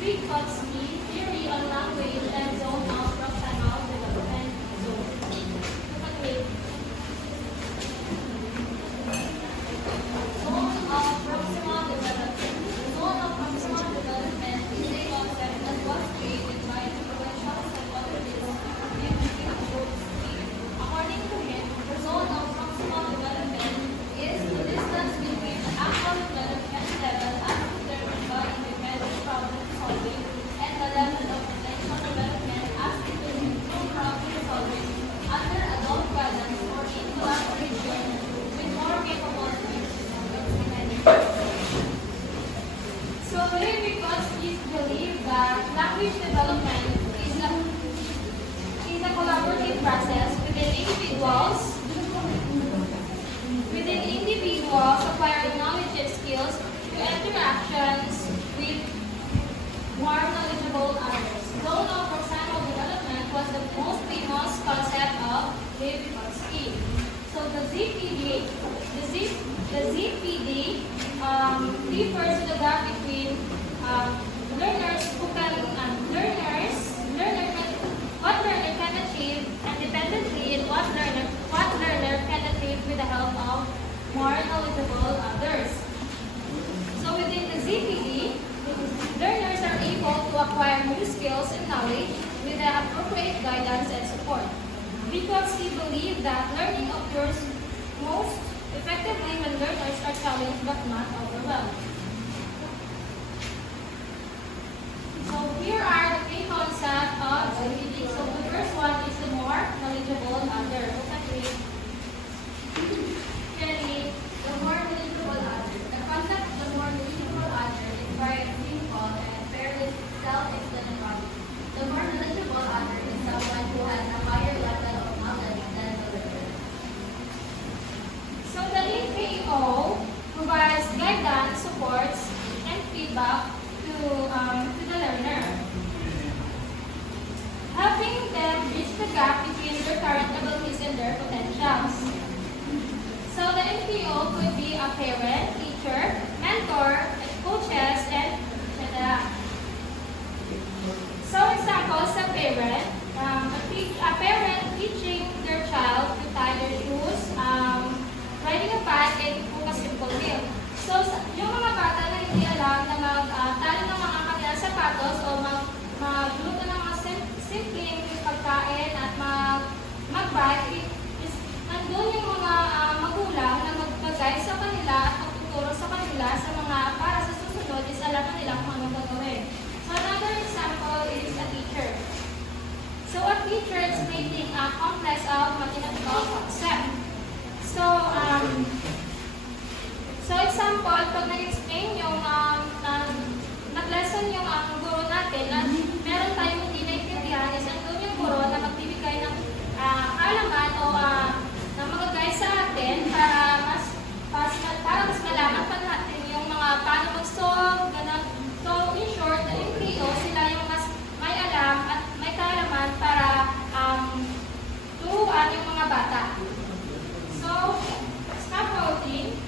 Vygotsky theory on language and zone of proximal development. Look at me. Zone of proximal development. Zone of proximal development is a concept that was created by influential psychologist Vygotsky. According to him, the zone of proximal development is the distance between the actual development level as determined by independent problem solving and the level of potential development as determined through problem solving under adult guidance or in collaboration with more capable participants. So here Vygotsky believes that language development is a collaborative process within individuals acquiring knowledge and skills through interactions with more knowledgeable others. Zone of proximal development was the most famous concept of Vygotsky. So the ZPD refers to the gap between learners who can what learner can achieve independently and what learner can achieve with the help of more knowledgeable others. So within the ZPD, learners are able to acquire new skills and knowledge with the appropriate guidance and support. Vygotsky believed that learning occurs most effectively when learners are challenged but not overwhelmed. So here are the main concepts of ZPD. So the first one is the more knowledgeable other. Look at it. Clearly, the more knowledgeable other. The concept of the more knowledgeable other is very simple and fairly self-explanatory. The more knowledgeable other is someone who has a higher level of knowledge than the learner. So the NPO provides guidance, supports, and feedback to the learner, helping them bridge the gap between their current abilities and their potentials. So the NPO could be a parent, teacher, mentor, coaches, and etc. So examples, a parent teaching their child to tie their shoes, riding a bike, and cook a simple meal. So yung mga bata na hindi alam na magtali ng mga kanilang sapatos o magluto ng mga simpleng pagkain at mag-bike, nandun yung mga magulang na mag-guide sa kanila at magtuturo sa kanila sa mga para sa susunod is alam na nila kung anong gagawin. So another example is a teacher. So a teacher is explaining a complex of mathematical concept. So example, pag nag-explain yung nag-lesson yung guro natin na meron tayong hindi naintindihan, is andun yung guro na magbibigay ng kaalaman o na mag-guide sa atin para mas malaman pa natin yung mga paano mag-solve, gano'n. So in short, the NPO, sila yung mas may alam at may kaalaman para turuan yung mga bata. So, scaffolding.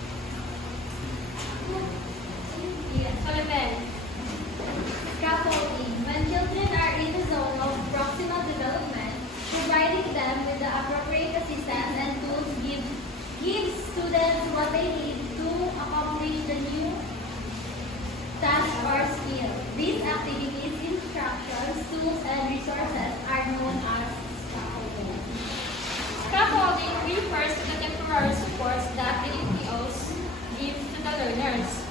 Scaffolding. When children are in the zone of proximal development, providing them with the appropriate assistance and tools gives students what they need to accomplish the new task or skill. These activities, instructions, tools, and resources are known as scaffolding. Scaffolding refers to the temporary supports that the NPOs give to the learners.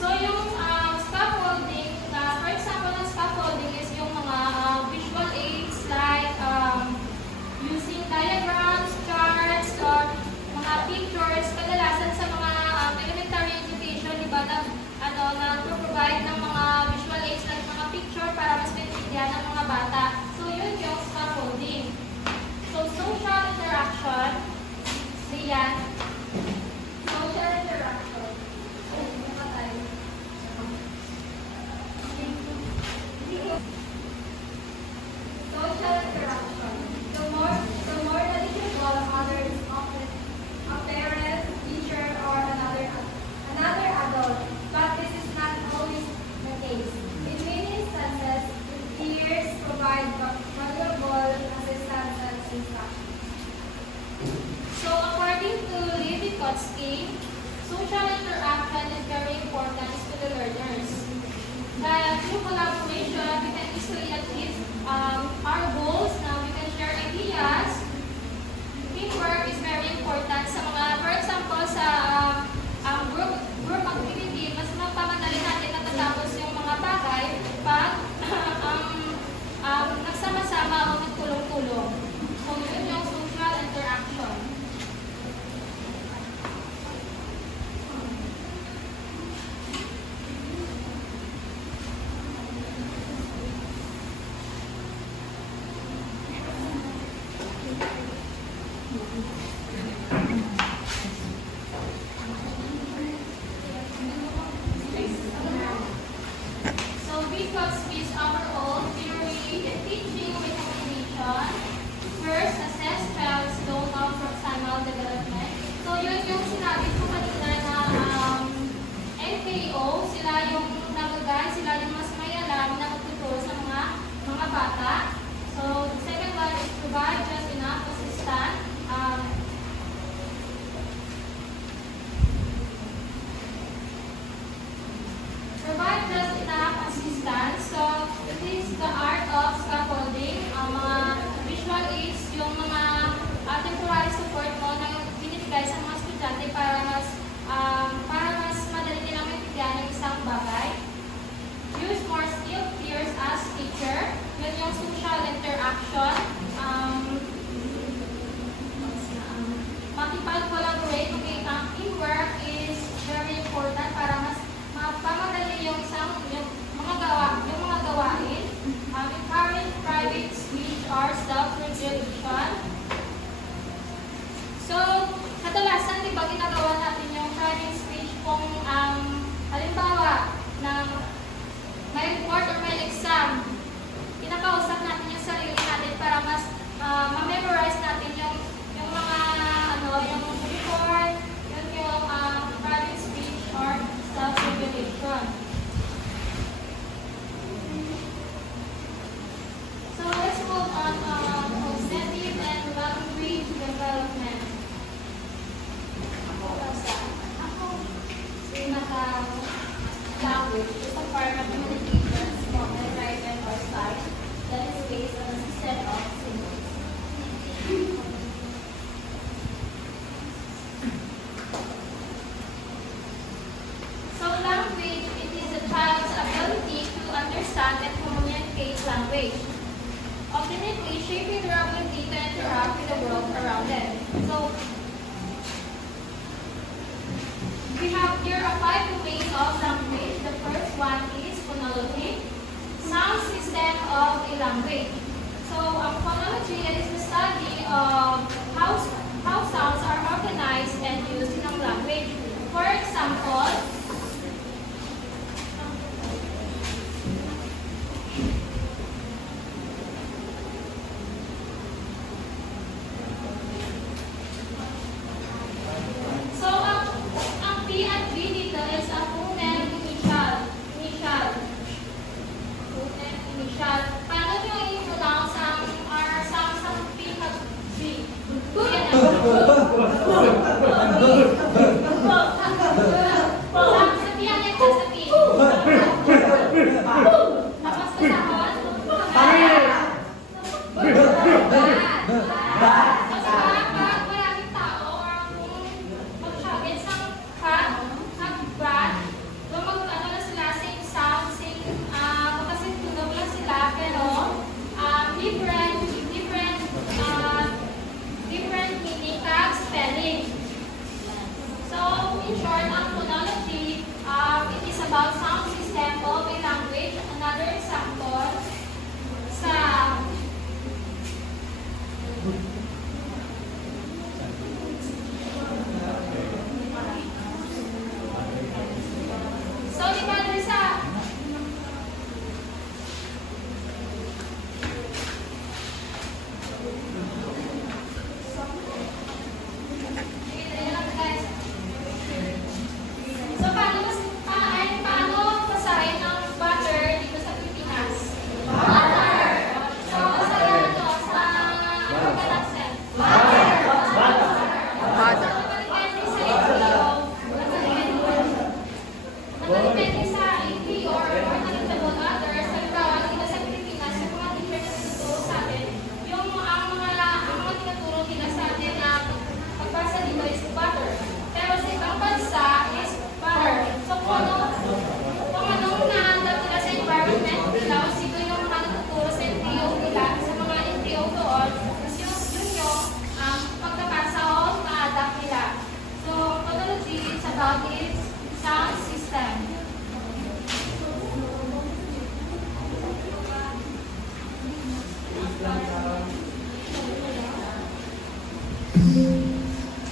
So yung scaffolding, for example, ng scaffolding is yung mga visual aids like using diagrams, charts, or mga pictures. Kadalasan sa mga elementary education, di ba, nag-provide ng mga visual aids like mga picture para mas maintindihan ng mga bata. So yun yung scaffolding. So social interaction, diyan. Social interaction. Social interaction. The more knowledgeable others of a parent, teacher, or another adult. But this is not always the case. It So according to Levi-Kotsky, social interaction is very important to the learners. That through collaboration, we can easily achieve our goals. Now we can share ideas. Teamwork is very important sa mga, for example, sa group activity, mas mapamadali natin natatapos yung mga bagay pag nagsama-sama o nagtulong-tulong. So yun yung social interaction. So Vygotsky's overall theory in teaching recommendation. First, assess child's zone of proximal development. So yun yung sinabi ko kanina na NKO, sila yung nagagay, sila yung mas may alam na magtuturo sa mga bata. So second one is provide just enough assistance. Provide just enough assistance. So, it is the art of scaffolding. Mga visual aids, yung mga temporary support mo na binibigay sa mga estudyante para mas madali nilang maintindihan ng isang bagay. Use more skilled peers as teacher. Yun yung social interaction. Makipag-collaborate. Okay, teamwork is very important para mas mapamadali yung mga gawain. Encourage private speech or self-regulation. So, kadalasan, di ba, ginagawa natin yung private speech kung halimbawa ng may report or may exam, pinakausap natin yung sarili natin para mas ma-memorize natin yung mga yung report, yung private speech or self-regulation. So let's move on cognitive and language development. Language is a form of communication spoken, written, or typed that is based on a set of symbols. So language, it is a child's ability to understand and communicate language, ultimately shaping their ability to interact with the world around them. So we have here a 5 domains of language. The first one is phonology, sound system of a language. So phonology is the study of how sounds are organized and used in a language. For example, ang P at V dito is a phoneme initial. Phoneme initial. Paano nyo i-pronounce ang R sounds ng P at V?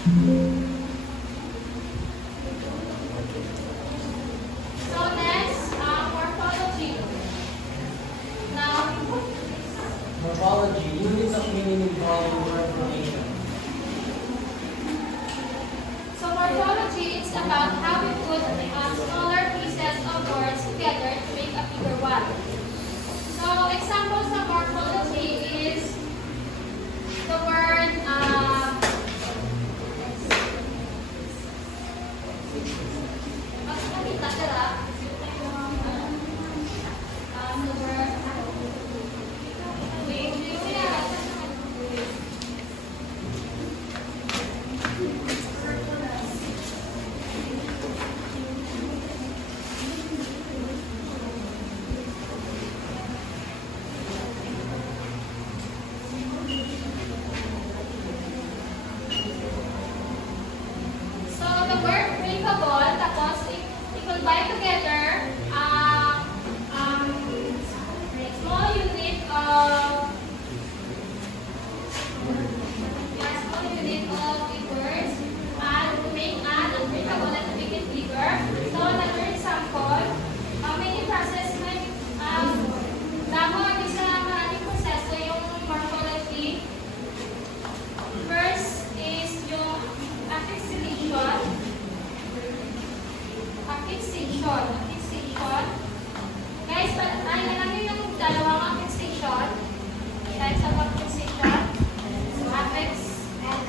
So next, morphology. Now, Morphology, units of meaning involving word formation. so morphology is about how we put smaller pieces of words together to make a bigger one. So examples of morphology is the word makikita sila. The word wait, so the word drinkable, tapos i-combine together small unit of small unit of the words and to make drinkable and to make it bigger. So another example, may process damo ang isa maraming proseso yung morphology. First is yung affixation. Guys, ay alam niyo yung dalawang affixation? Types of affixation. Affix and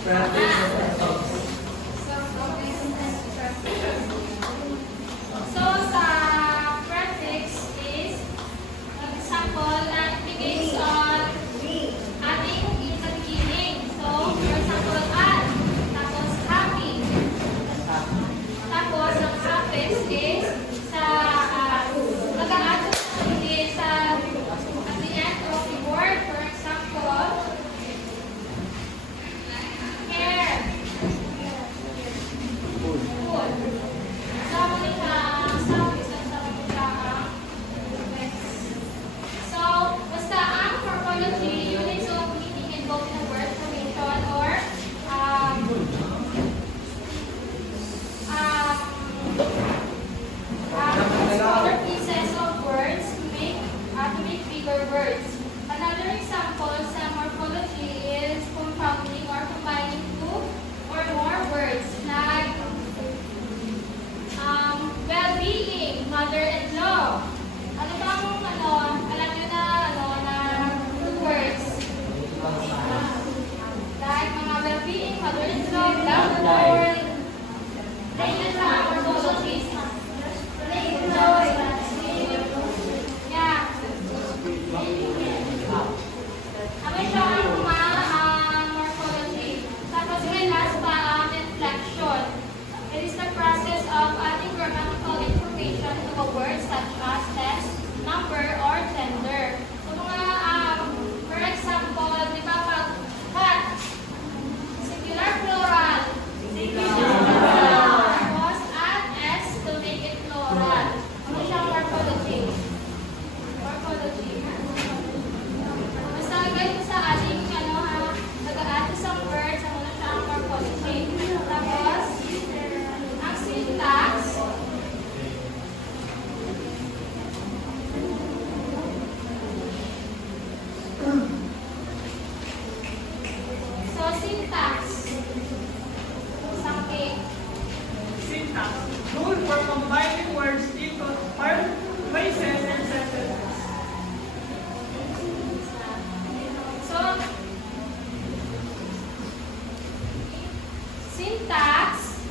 Practice and results. So, sa prefix is, example, begins on ating sa beginning. So, for example, tapos happy. Tapos, ang suffix is sa mag-a-add at the end of the word. For example, hair. Food. Sama ni ang suffix at sama ni ang prefix. So, basta ang morphology, units of meaning involved in the word formation or smaller pieces of words to make bigger words. Another example sa morphology is compounding or combining two or more words like well-being, mother-in-law. Ano bang alam nyo na two words? Like mga well-being, mother-in-law, love, Lord. Ayun sa morphology. Yeah. Ano siya ang morphology? Tapos may last pa ang inflection. It is the process of adding grammatical information to a word such as text, number, or gender. So for example, di ba pag cat, singular, plural. Tapos add S to make it plural. Ano siya morphology? Basta ganito sa ating nag-a-add isang words, ano na siya ang morphology. Tapos, ang syntax, so syntax, something. Syntax. Rule for combining words into phrases and sentences. So, syntax,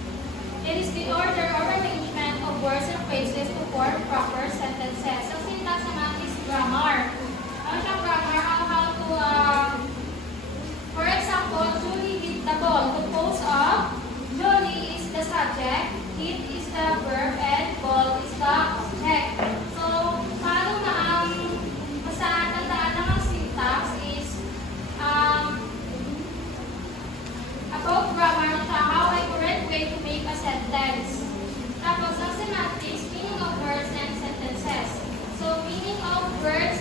it is the order or arrangement of words and phrases to form proper sentences. So, syntax naman is grammar. Ano siyang grammar? How to, for example, Julie hit the ball. Composed of, Julie is the subject, hit is the verb, and ball is the object. So, paano na ang tandaan ng syntax is about grammar na siya, how a correct way to make a sentence. Tapos, ang semantics, meaning of words and sentences. So, meaning of words